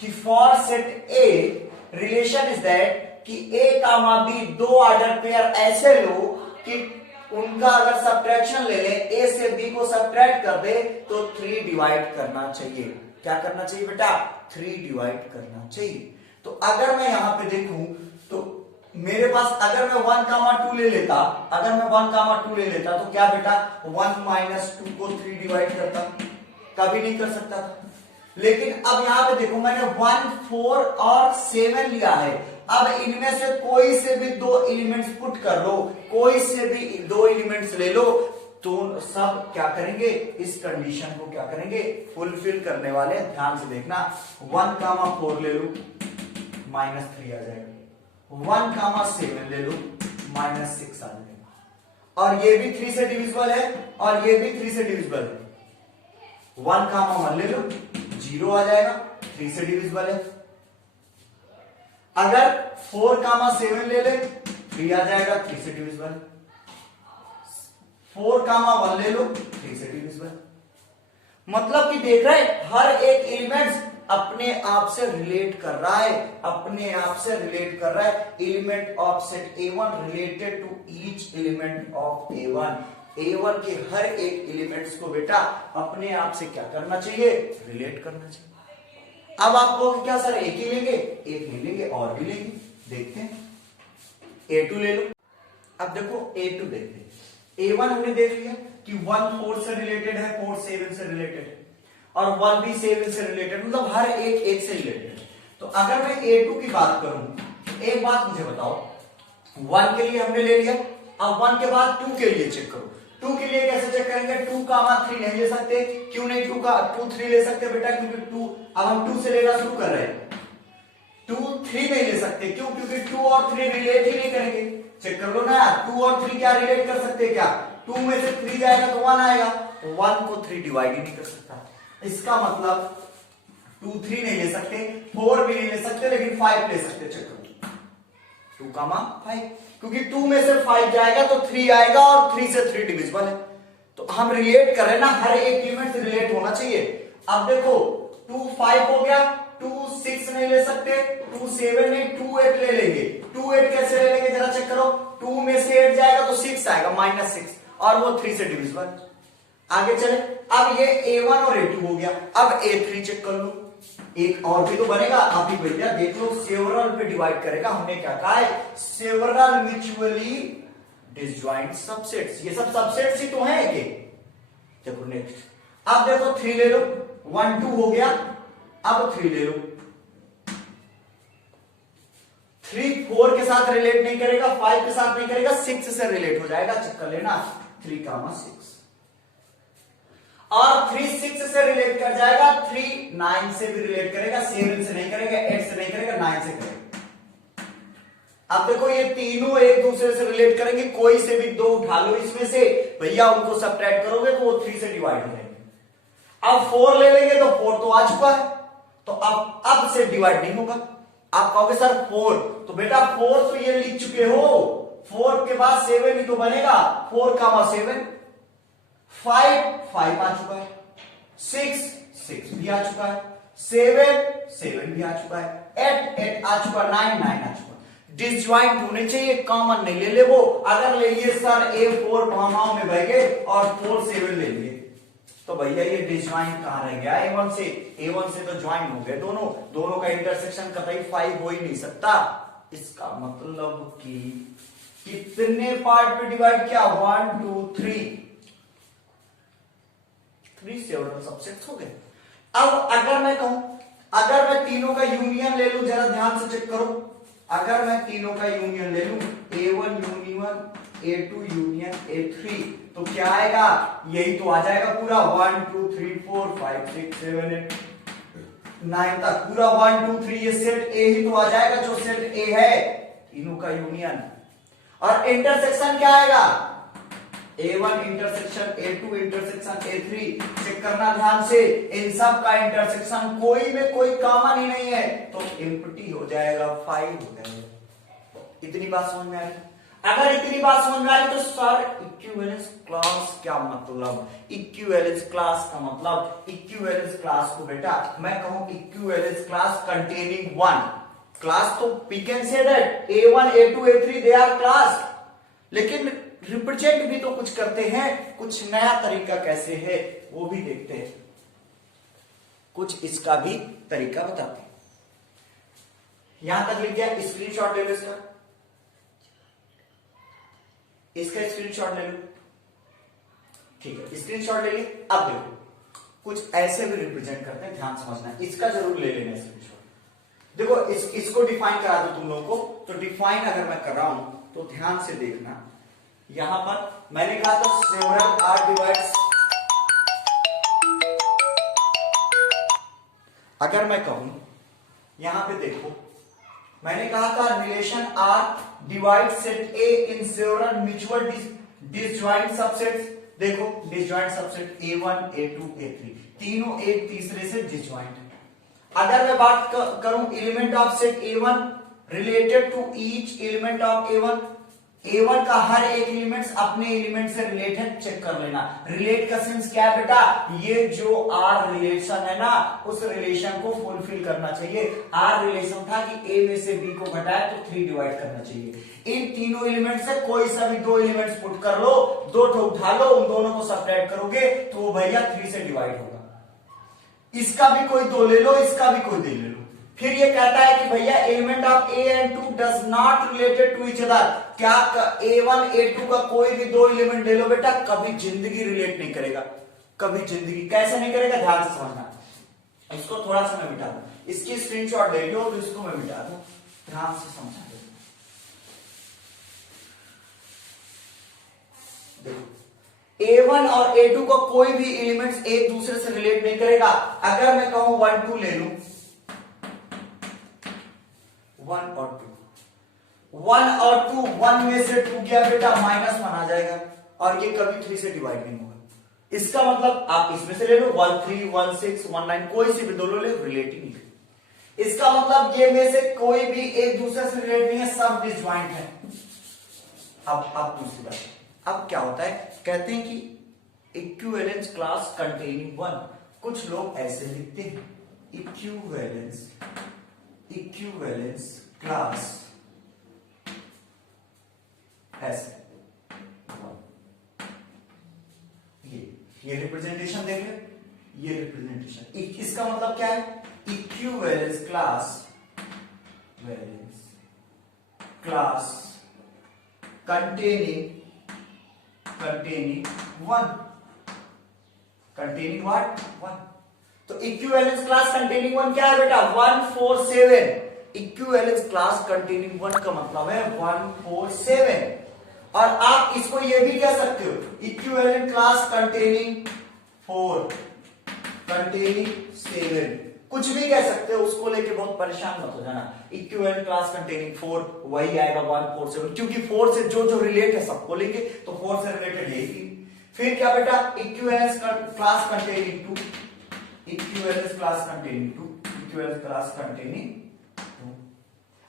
कि for set a relation is that कि ए कामा बी दो ऑर्डर पेयर ऐसे लो कि उनका अगर सब्ट्रैक्शन ले ले, ए से बी को सब्ट्रैक्ट कर दे तो 3 डिवाइड करना चाहिए। क्या करना चाहिए बेटा? 3 डिवाइड करना चाहिए। तो अगर मैं यहां पे देखूं तो मेरे पास अगर मैं 1 कामा 2 ले लेता, अगर मैं 1 कामा 2 ले लेता तो क्या बेटा 1 माइनस 2 को 3 डिवाइड करता? कभी नहीं कर सकता था। लेकिन अब यहां पे देखो मैंने 1 4 और 7 लिया है। अब इनमें से कोई से भी 2 एलिमेंट्स पुट कर लो, कोई से भी 2 एलिमेंट्स ले लो, तो सब क्या करेंगे? इस कंडीशन को क्या करेंगे? फुलफिल करने वाले। ध्यान से देखना 1 कामा 4 ले लो -3 आ जाएगा, 1 कामा 7 ले लो -6 आ जाएगा, और ये भी 3 से डिविजिबल है और ये भी 3 से डिविजिबल है। 1 कामा 1 ले लो 0 आ जाएगा, 3 से डिविजिबल है। अगर 4 कामा 7 ले ले 3 आ जाएगा, 3 से डिविजिबल। 4 कामा 1 ले लो 3 से डिविजिबल। मतलब कि देख रहे हैं हर एक एलिमेंट्स अपने आप से रिलेट कर रहा है, अपने आप से रिलेट कर रहा है। Element of set A1 related to each element of A1। A1 के हर एक एलिमेंट्स को बेटा अपने आप से क्या करना चाहिए? रिलेट करना चाहिए। अब आपको क्या सर एक ही लेंगे? एक नहीं लेंगे, और भी लेंगे। देखते हैं A2 ले लो। अब देखो A2 देखते हैं। A1 हमने देख लिया कि 1 4 से रिलेटेड है, 4 7 से रिलेटेड है, और 1 भी 7 से रिलेटेड, मतलब हर एक से रिलेटेड है। तो अगर मैं A2 की बात करूं, एक बात मुझे बताओ, 1 के लिए हमने ले लिया, अब 1 के बाद 2 के लिए चेक करो। 2 के लिए कैसे चेक करेंगे? 2 कामा 3 नहीं ले सकते। क्यों नहीं 2 3 ले सकते बेटा? क्योंकि 2 अब हम 2 से लेना शुरू कर रहे हैं। 2 3 नहीं ले सकते। क्यों? क्योंकि 2 और 3 रिलेट ही नहीं करेंगे। चेक कर लो ना, 2 और 3 क्या रिलेट कर सकते हैं? क्या 2 में से 3 जाएगा तो 1 आएगा, 1 को 3 डिवाइड ही नहीं कर सकता। इसका मतलब 2 3 नहीं ले सकते, 4 भी नहीं ले सकते, लेकिन 5 ले सकते। चेक करो 2 कामा 5, क्योंकि 2 में से 5 जाएगा तो 3 आएगा, और 3 से 3 डिविजिबल है। तो हम रिलेट कर रहे हैं ना, हर एक एलिमेंट से रिलेट होना चाहिए। अब देखो 2 5 हो गया, 2 6 नहीं ले सकते, 2 7 नहीं, 2 8 ले लेंगे। 2 8 कैसे ले लेंगे जरा चेक करो। 2 में से 8 जाएगा तो 6 आएगा, -6, और वो 3 से डिविजिबल। आगे चले, अब ये A1 और A2 हो गया। अब A3 चेक कर लो, एक और भी तो बनेगा। आप ही भैया देख लो, सेवरल पे डिवाइड करेगा। हमने क्या कहा है? Several mutually disjoint subsets. ये सब सबसेट्स ही तो हैं के। देखो नेक्स्ट, अब देखो 3 ले लो, 1 2 हो गया, अब 3 ले लो। 3 4 के साथ रिलेट नहीं करेगा, 5 के साथ नहीं करेगा, 6 से रिलेट हो जाएगा। चेक कर लेना 3 कामा 6, और 3 6 से रिलेट कर जाएगा, 3 9 से भी रिलेट करेगा, 7 से नहीं करेगा, 8 से नहीं करेगा, 9 से करेगा। अब देखो ये तीनों एक दूसरे से रिलेट करेंगे, कोई से भी 2 उठा लो इसमें से भैया, उनको सब्ट्रैक्ट करोगे तो वो 3 से डिवाइड हो जाएंगे। अब 4 ले लेंगे तो 4 तो आ चुका है, तो अब से डिवाइड नहीं होगा। आप कहोगे सर 4, तो बेटा 4 तो ये लिख चुके हो, 4 के बाद 7 ही तो बनेगा, 4 कामा 7, 5 आ चुका है, 6 भी आ चुका है, 7 भी आ चुका है, 8 आ चुका है, 9 आ चुका है। डिसजॉइंट होने चाहिए, कॉमन नहीं ले ले वो। अगर ले लिए सर A4 कॉमाओं में बह गए और 4 7 ले लिए, तो भैया ये डिसजॉइंट कहां रह गया? A1 से तो ज्वाइन हो गए दोनों का इंटरसेक्शन कतई 5 हो ही नहीं सकता। इसका मतलब कि कितने पार्ट पे डिवाइड किया? 1 2 3 सेवरल सबसेट्स हो गए। अब अगर मैं कहूं, अगर मैं तीनों का यूनियन ले लूं, जरा ध्यान से चेक करो, अगर मैं तीनों का यूनियन ले लूं, A1 union A2 union A3, तो क्या आएगा? यही तो आ जाएगा पूरा, 1 2 3 4 5 6 7 8 9 तक पूरा 1 2 3, ये सेट A ही तो आ जाएगा, जो सेट A है, तीनों का यूनियन। और इंटरसेक्शन क्या आएगा, A1 intersection A2 intersection A3। Check करना ध्यान से, इन सब का इंटरसेक्शन कोई में कोई कॉमन ही नहीं है, तो एम्प्टी हो जाएगा, 5 हो जाएगा। इतनी बात समझ में आ रही? अगर इतनी बात समझ में आ रही तो सर इक्विवेलेंस क्लास क्या मतलब, इक्विवेलेंस क्लास का मतलब, इक्विवेलेंस क्लास को बेटा मैं कहूं equivalence class containing one class, तो we can say that A1 A2 A3 they are class, लेकिन रिप्रेजेंट भी तो कुछ करते हैं, कुछ नया तरीका कैसे है वो भी देखते हैं, कुछ इसका भी तरीका बताते हैं। यहां तक लिख दिया, स्क्रीनशॉट ले लो इसका स्क्रीनशॉट ले लो, ठीक है स्क्रीनशॉट ले लिए। अब देखो कुछ ऐसे भी रिप्रेजेंट करते हैं, ध्यान समझना, इसका जरूर ले लेना स्क्रीनशॉट। देखो इसको डिफाइन करा दो तुम लोगों को, तो डिफाइन अगर मैं कर रहा हूं तो ध्यान से देखना, यहां पर मैंने कहा था सेवरल आर डिवाइड्स, अगर मैं कहूं यहां पे देखो मैंने कहा था relation R divide set A in several mutual disjoint subsets. देखो disjoint subset A1 A2 A3 तीनों एक तीसरे से डिसजॉइंट है। अगर मैं बात करूं element of set A1 related to each element of A1, A1 का हर एक एलिमेंट्स अपने एलिमेंट से रिलेटेड चेक कर लेना। रिलेट का सेंस क्या है बेटा, ये जो आर रिलेशन है ना उस रिलेशन को फुलफिल करना चाहिए। आर रिलेशन था कि A में से B को घटाए तो 3 डिवाइड करना चाहिए। इन तीनों एलिमेंट से कोई सा भी दो एलिमेंट्स पुट कर लो, दो ठो उठा लो, उन दोनों को सब्ट्रैक्ट करोगे तो वो भैया 3 से डिवाइड होगा। इसका भी कोई दो ले लो, इसका भी कोई दे ले लो। फिर ये कहता है कि भैया element of A and 2 does not related to each other. क्या A1 A2 का कोई भी दो एलिमेंट ले लो बेटा, कभी जिंदगी रिलेट नहीं करेगा, कभी जिंदगी कैसे नहीं करेगा, ध्यान से समझना। इसको थोड़ा सा मैं मिटा दूं, इसकी स्क्रीनशॉट ले लो, तो इसको मैं मिटा दूं, ध्यान से समझा दो। देखो A1 और A2 का कोई भी एलिमेंट्स एक दूसरे से रिलेट नहीं करेगा। अगर मैं कहूं 1 2 ले लूं, 1 और 2, 1 और 2, 1 में से 2 गया बेटा -1 आ जाएगा, और ये कभी 3 से डिवाइड नहीं होगा। इसका मतलब आप इसमें से ले लो 1 3 1 6 1 9, कोई सी भी दो ले, रिलेटिव नहीं। इसका मतलब ये में से कोई भी एक दूसरे से रिलेट नहीं है, सब डिसजॉइंट है। अब दूसरी बात, अब क्या होता है, कहते हैं कि इक्विवेलेंस क्लास कंटेनिंग वन, कुछ लोग ऐसे लिखते हैं इक्विवेलेंस क्लास ऐसे, ये रिप्रेजेंटेशन देख ले, ये रिप्रेजेंटेशन, इसका मतलब क्या है, इक्विवेलेंस क्लास containing what? 1। तो इक्विवेलेंस क्लास कंटेनिंग 1 क्या है बेटा, 1 4 7। इक्विवेलेंस क्लास कंटेनिंग 1 का मतलब है 1 4 7। और आप इसको ये भी कह सकते हो इक्विवेलेंट क्लास कंटेनिंग 4 कंटेनिंग 7, कुछ भी कह सकते हो, उसको लेके बहुत परेशान मत हो जाना। इक्विवेलेंट क्लास कंटेनिंग 4 वही आएगा 1 4 7, क्योंकि 4 से जो रिलेट है सबको लेंगे, तो 4 से रिलेटेड है ही। फिर क्या बेटा, equivalence class containing 2, equivalence class containing 2।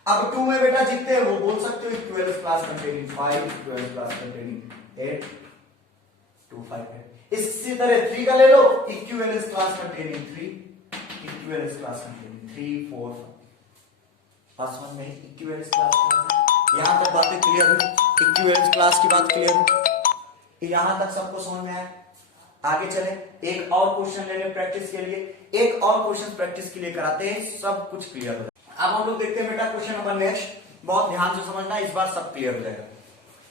अब 2 में बेटा जितने हैं वो बोल सकते हो, equivalence class containing 5, equivalence class containing 8 2 5 है। इसी तरह 3 का ले लो, equivalence class containing 3, equivalence class containing 3 4 5। First one में इक्विवेलेंस क्लास, यहां तक बातें क्लियर हुई, इक्विवेलेंस क्लास की बात क्लियर हुई, यहां तक सबको समझ में आया। आगे चले, एक और क्वेश्चन ले लें प्रैक्टिस के लिए, एक और क्वेश्चन प्रैक्टिस के लिए कराते हैं, सब कुछ क्लियर हो जाए। अब हम लोग देखते हैं बेटा क्वेश्चन नंबर नेक्स्ट, बहुत ध्यान से समझना, इस बार सब क्लियर हो जाएगा।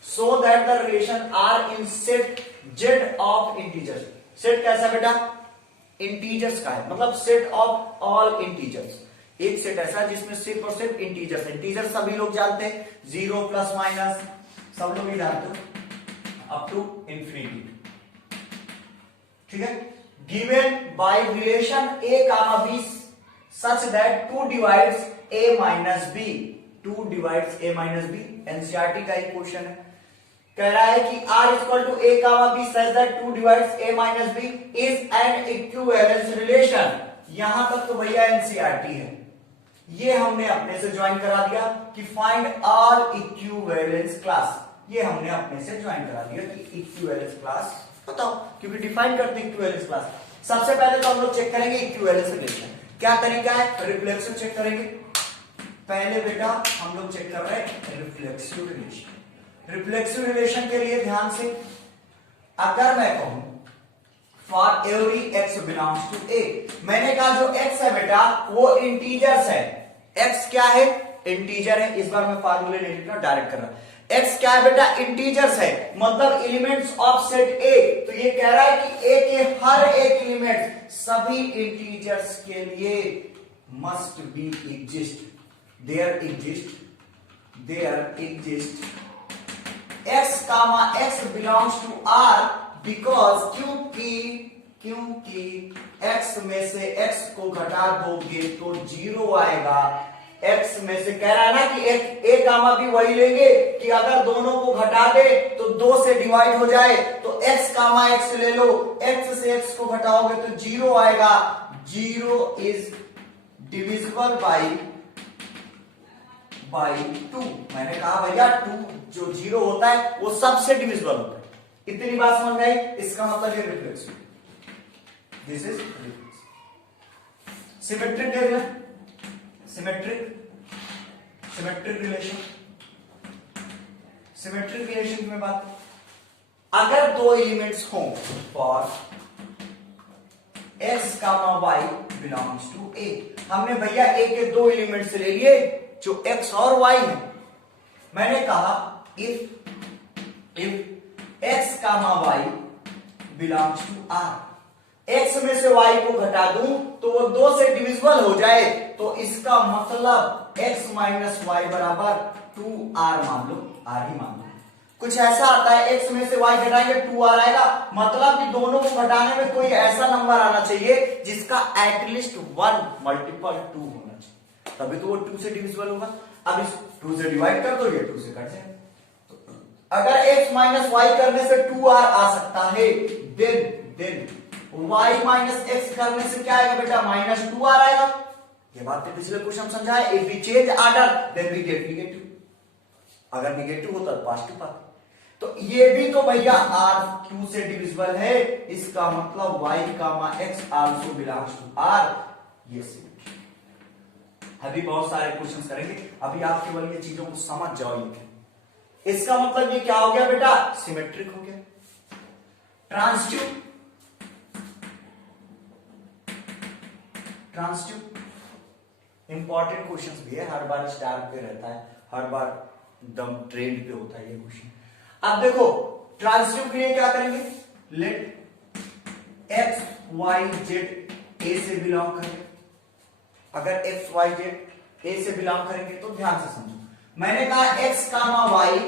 So that the relation R in set Z of integers. Set कैसा बेटा, इंटीजर्स का है, मतलब सेट ऑफ ऑल इंटीजर्स। एक सेट ऐसा जिसमें सिर्फ और सिर्फ इंटीजर्स है। इंटीजर सभी लोग जानते हैं, 0 प्लस माइनस सब लोग ही जानते हो, अप टू इंफिनिटी, ठीक है। Given by relation a, b such that 2 divides a minus b, 2 divides a minus B, NCERT का ही क्वेश्चन है। कह रहा है कि r equal to a comma b such that 2 divides a minus B is an equivalence relation. यहां तक तो भैया एनसीईआरटी है, ये हमने अपने से ज्वाइन करा दिया कि फाइंड आर इक्विवेलेंस क्लास, ये हमने अपने से ज्वाइन करा दिया कि इक्विवेलेंस क्लास बताओ, क्योंकि डिफाइन करते हैं इक्विवेलेंस क्लास। सबसे पहले तो हम लोग चेक करेंगे इक्विवेलेंस रिलेशन। क्या तरीका है? रिफ्लेक्सिव चेक करेंगे। पहले बेटा हम लोग चेक कर रहे हैं रिफ्लेक्सिव रिलेशन। रिफ्लेक्सिव रिलेशन के लिए ध्यान से, अगर मैं कहूं for every x belongs to a, मैंने कहा जो x है बेटा वो इंटीजर्स है। x क्या है? इंटीजर है। इस बार मैं फार्मूले नहीं लिखना, डायरेक्ट कर रहा। x क्या है बेटा? इंटीजर्स है, मतलब एलिमेंट्स ऑफ सेट a। तो ये कह रहा है कि a के हर एक एलिमेंट सभी इंटीजर्स के लिए must be exist, there exist x comma x belongs to r, because क्योंकि x में से x को घटा दोगे तो 0 आएगा। x में से कह रहा है ना कि a कामा b वही लेंगे कि अगर दोनों को घटा दे तो 2 से डिवाइड हो जाए, तो x कामा x ले लो, x से x को घटाओगे तो 0 आएगा। 0 इज डिविजिबल बाई 2। मैंने कहा भैया 2 जो 0 होता है वो सबसे डिविजिबल होता है। इतनी बात समझ में आई? इसका मतलब ये रिफ्लेक्सिव, दिस इज सिमेट्रिक देख लें, सिमेट्रिक रिलेशन। सिमेट्रिक रिलेशन में बात, अगर दो एलिमेंट्स हों for x comma y belongs to a, हमने भैया a के दो एलिमेंट्स ले लिए जो x और y है। मैंने कहा if x comma y belongs to r, x में से y को घटा दूं तो वो 2 से डिविजिबल हो जाए, तो इसका मतलब x माइनस वाई बराबर 2r मान लो, r ही मान लो। कुछ ऐसा आता है x में से y घटाएंगे 2r आएगा, मतलब कि दोनों को घटाने में कोई ऐसा नंबर आना चाहिए जिसका एटलीस्ट 1 मल्टीपल 2 होना चाहिए, तभी तो वो 2 से डिविजिबल होगा। अब इस 2 से डिवाइड कर दो, ये 2 से कट जाए। अगर x माइनस वाई करने से 2r आ सकता है, देन y माइनस x करने से क्या आएगा बेटा? माइनस 2r आएगा। ये बात तो पिछले क्वेश्चन समझाया। If we change order then we get negative, अगर नेगेटिव होता तो पॉजिटिव पाते। तो ये भी तो भैया r 2 से डिविजिबल है, इसका मतलब y comma x also belongs to r। ये सिमेट्रिक। अभी बहुत सारे क्वेश्चंस करेंगे, अभी आप केवल ये चीजों को समझ जाओ। इसका मतलब ये क्या हो गया बेटा? सिमेट्रिक हो गया। ट्रांसटिव इंपॉर्टेंट क्वेश्चंस भी है, हर बार स्टार पे रहता है, हर बार एकदम ट्रेंड पे होता है ये क्वेश्चन। अब देखो ट्रांसटिव के लिए क्या करेंगे? Let x Y z A से बिलोंग करेंगे। अगर एक्स वाई जेड ए से बिलोंग करेंगे तो ध्यान से समझो, मैंने कहा एक्स कामा वाई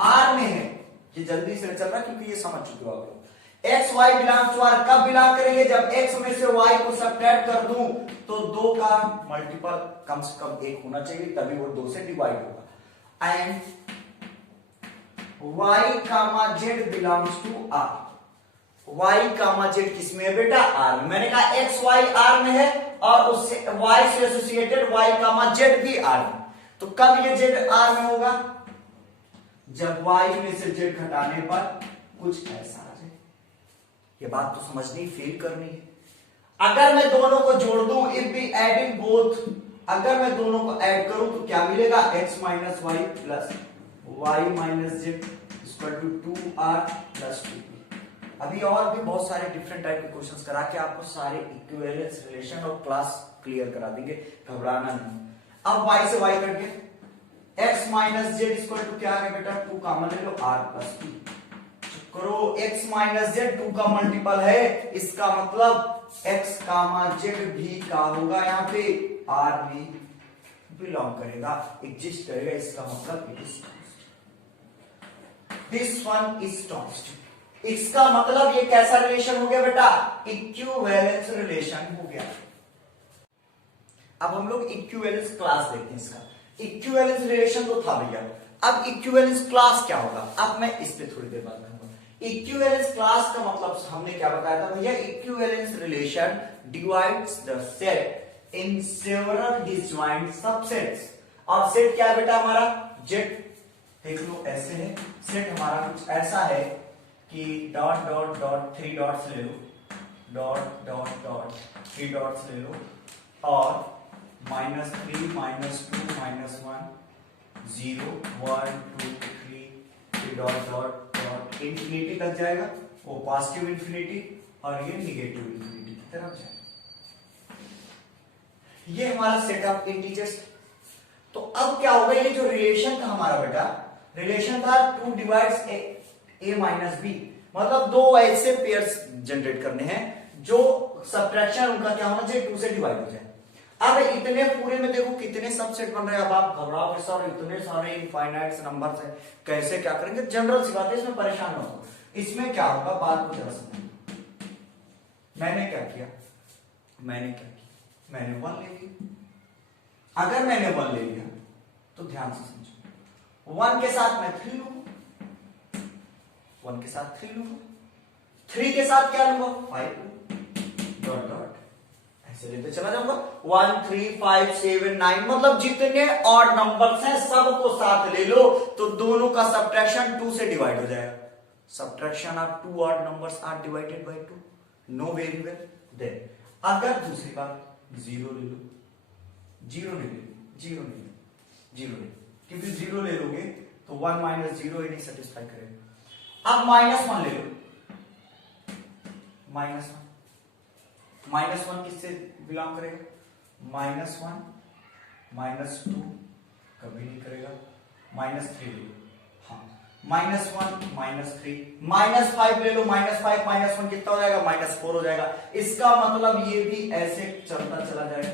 आर में है, ये जल्दी से चल रहा है क्योंकि ये समझ चुके हो आप लोग। X y belong to R कब बिलोंग करेंगे? जब एक्स में से वाई को सब्ट्रैक्ट कर दूं तो 2 का मल्टीपल कम से कम 1 होना चाहिए, तभी वो 2 से डिवाइड होगा। And y comma z belongs to R. Y comma z किसमें है बेटा? आर में। मैंने कहा एक्स वाई आर में है और उससे वाई से एसोसिएटेड वाई कामा जेड भी आर में। तो कब ये जेड आर में होगा? जब वाई में से जेड घटाने पर कुछ ऐसा आ जाए। ये बात तो समझनी, फील करनी है। अगर मैं दोनों को जोड़ दूं, इफ बी एडिंग बोथ, अगर मैं दोनों को ऐड करूं तो क्या मिलेगा? x minus Y plus y minus z equal to 2r plus 2p। अभी और भी बहुत सारे डिफरेंट टाइप के क्वेश्चंस करा के आपको सारे इक्विवेलेंस रिलेशन और क्लास क्लियर करा देंगे, घबराना नहीं। अब y से y कट गया, x minus z equal to क्या है बेटा? 2 कॉमन ले लो, r प्लस 2 करो। x माइनस जेड 2 का मल्टीपल है, इसका मतलब x कामा जेड भी का होगा, यहाँ पे r भी बिलोंग करेगा, एग्जिस्ट करेगा, इसका मतलब it is this one is constant. इसका मतलब ये कैसा रिलेशन हो गया बेटा? इक्विवेलेंस रिलेशन हो गया। अब हम लोग इक्विवेलेंस क्लास देखते हैं इसका। इक्विवेलेंस रिलेशन तो था भैया, अब इक्विवेलेंस क्लास क्या होगा, अब मैं इस पे थोड़ी देर बात करूंगा। इक्विवेलेंस क्लास का मतलब हमने क्या बताया था भैया, equivalence relation divides the set in several disjoint subsets. और सेट क्या है बेटा हमारा, जेड देख लो ऐसे है, सेट हमारा कुछ ऐसा है कि डॉट डॉट डॉट 3 डॉट्स ले लो, डॉट डॉट डॉट 3 डॉट्स ले लो, और -3 -2 -1 0 1 2 3 डॉट डॉट डॉट इंफिनिटी तक जाएगा, वो पॉजिटिव इंफिनिटी और ये निगेटिव इंफिनिटी की तरफ जाएगा। ये हमारा सेट ऑफ इंटीजर्स। तो अब क्या होगा, ये जो रिलेशन था हमारा बेटा, रिलेशन था 2 डिवाइड्स a माइनस बी, मतलब दो ऐसे पेयर्स जनरेट करने हैं जो सब्ट्रैक्शन उनका क्या होना चाहिए, 2 से डिवाइड हो जाए। अब इतने पूरे में देखो कितने सबसेट बन रहे हैं, अब आप घबराओ के सर इतने सारे इनफाइनाइट नंबर्स हैं, कैसे क्या करेंगे, जनरल सी बात है, इसमें परेशान मत हो। इसमें क्या होगा, बात को जरा समझो। मैंने क्या किया, मैंने 1 ले लिया। अगर मैंने 1 ले लिया तो ध्यान से समझो, 1 के साथ मैं 3 लूंगा, 1 के साथ 3 लूंगा, 3 के साथ क्या लूंगा, 5 डॉट डॉट ऐसे लेते चला जाऊंगा, 1 3 5 7 9, मतलब जितने ऑड नंबर्स हैं सबको साथ ले लो तो दोनों का सब्ट्रैक्शन 2 से डिवाइड हो जाएगा। Subtraction of 2 odd numbers are divided by 2, no variable. Then अगर दूसरी बात 0 ले लो, 0 नहीं ले, 0 नहीं, 0 नहीं, क्योंकि 0 ले लोगे तो 1 माइनस 0 ही नहीं सेटिस्फाई करेगा। अब -1 ले लो, -1 किससे बिलोंग करेगा, -1 -2 कभी नहीं करेगा, -3 ले लो, हाँ -1 -3, -5 ले लो, -5 -1 कितना हो जाएगा, -4 हो जाएगा। इसका मतलब ये भी ऐसे चलता चला जाएगा।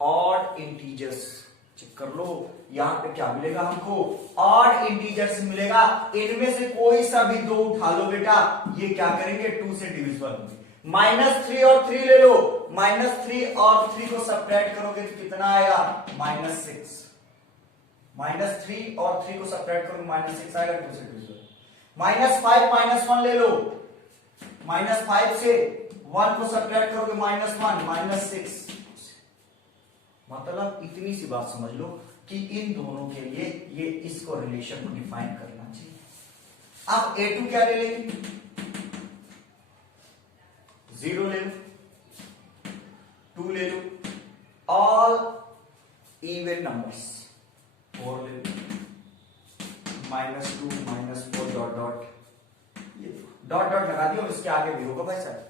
ऑड इंटीजर्स चेक कर लो, यहां पे क्या मिलेगा हमको, ऑड इंटीजर्स मिलेगा, इनमें से कोई सा भी 2 उठा लो बेटा, ये क्या करेंगे 2 से डिविजिबल होंगे। -3 और 3 ले लो, -3 और 3 को सब्ट्रैक्ट करोगे तो कितना आएगा, -6, -3 और 3 को सब्ट्रैक्ट करोगे -6 आएगा, 2 से डिविजिबल। -5 -1 ले लो, -5 से 1 को सब्ट्रैक्ट करोगे -1 -6। मतलब इतनी सी बात समझ लो कि इन दोनों के लिए ये इसको रिलेशन को डिफाइन करना चाहिए। अब A2 क्या ले लेंगे, 0 ले लो, 2 ले लो, ऑल इवन नंबर्स, 4 ले लो, -2 -4 डॉट डॉट, ये डॉट डॉट लगा दिया और इसके आगे भी होगा भाई साहब।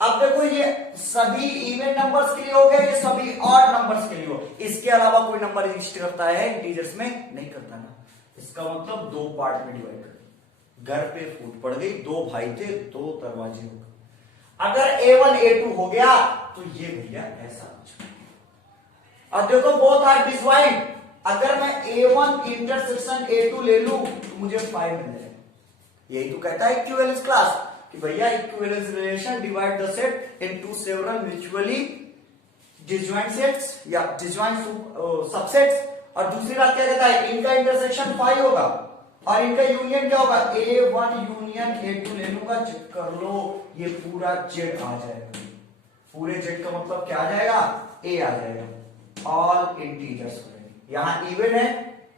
अब देखो ये सभी इवन नंबर्स के लिए हो गया, ये सभी ऑड नंबर्स के लिए हो, इसके अलावा कोई नंबर एग्जिस्ट करता है इंटीजर्स में, नहीं करता ना। इसका मतलब 2 पार्ट में डिवाइड कर, घर पे फूट पड़ गई, 2 भाई थे, 2 दरवाजे हो गए। अगर A1 A2 हो गया तो ये भैया ऐसा कुछ। अब देखो बोथ आर डिवाइड, अगर मैं A1 इंटरसेक्शन A2 ले लूं तो मुझे 5 मिल जाएगा। यही तो कहता है इक्विवेलेंस क्लास कि भैया equivalence relation divide the set into several mutually disjoint sets या डिसजॉइंट सबसेट्स। और दूसरी बात क्या कहता है, इनका इंटरसेक्शन 5 होगा और इनका यूनियन क्या होगा, A1 यूनियन A2 ले लूंगा, चेक कर लो ये पूरा Z आ जाएगा। पूरे Z का मतलब क्या आ जाएगा, A आ जाएगा। ऑल इंटीजर्स हो जाएंगे, यहां इवन है,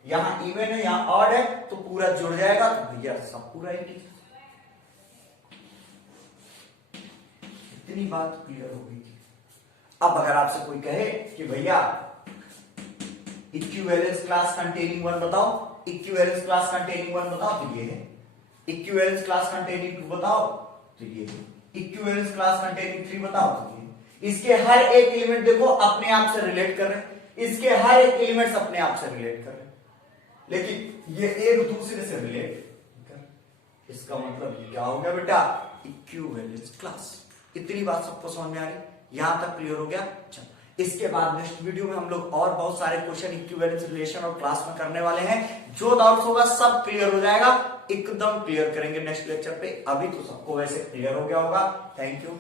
यहां इवन है, यहां ऑड है, तो पूरा जुड़ जाएगा, तो भैया सब पूरा इंटीजर। इतनी बात क्लियर हो गई थी। अब अगर आपसे कोई कहे कि भैया इक्विवेलेंस क्लास कंटेनिंग 1 बताओ, इक्विवेलेंस क्लास कंटेनिंग 1 बताओ, तो ये है। इक्विवेलेंस क्लास कंटेनिंग 2 बताओ तो ये है। इक्विवेलेंस क्लास कंटेनिंग 3 बताओ तो ये। इसके हर एक एलिमेंट देखो अपने आप से रिलेट कर रहे हैं, इसके हर एक एलिमेंट्स अपने आप से रिलेट कर रहे हैं, लेकिन ये एक दूसरे से रिलेट कर। इसका मतलब क्या हो गया बेटा, इक्विवेलेंस क्लास। इतनी बात सबको समझ में आ रही, यहां तक क्लियर हो गया। चलो इसके बाद नेक्स्ट वीडियो में हम लोग और बहुत सारे क्वेश्चन इक्विवेलेंस रिलेशन और क्लास में करने वाले हैं। जो डाउट्स होगा सब क्लियर हो जाएगा, एकदम क्लियर करेंगे नेक्स्ट लेक्चर पे। अभी तो सबको वैसे क्लियर हो गया होगा। Thank you.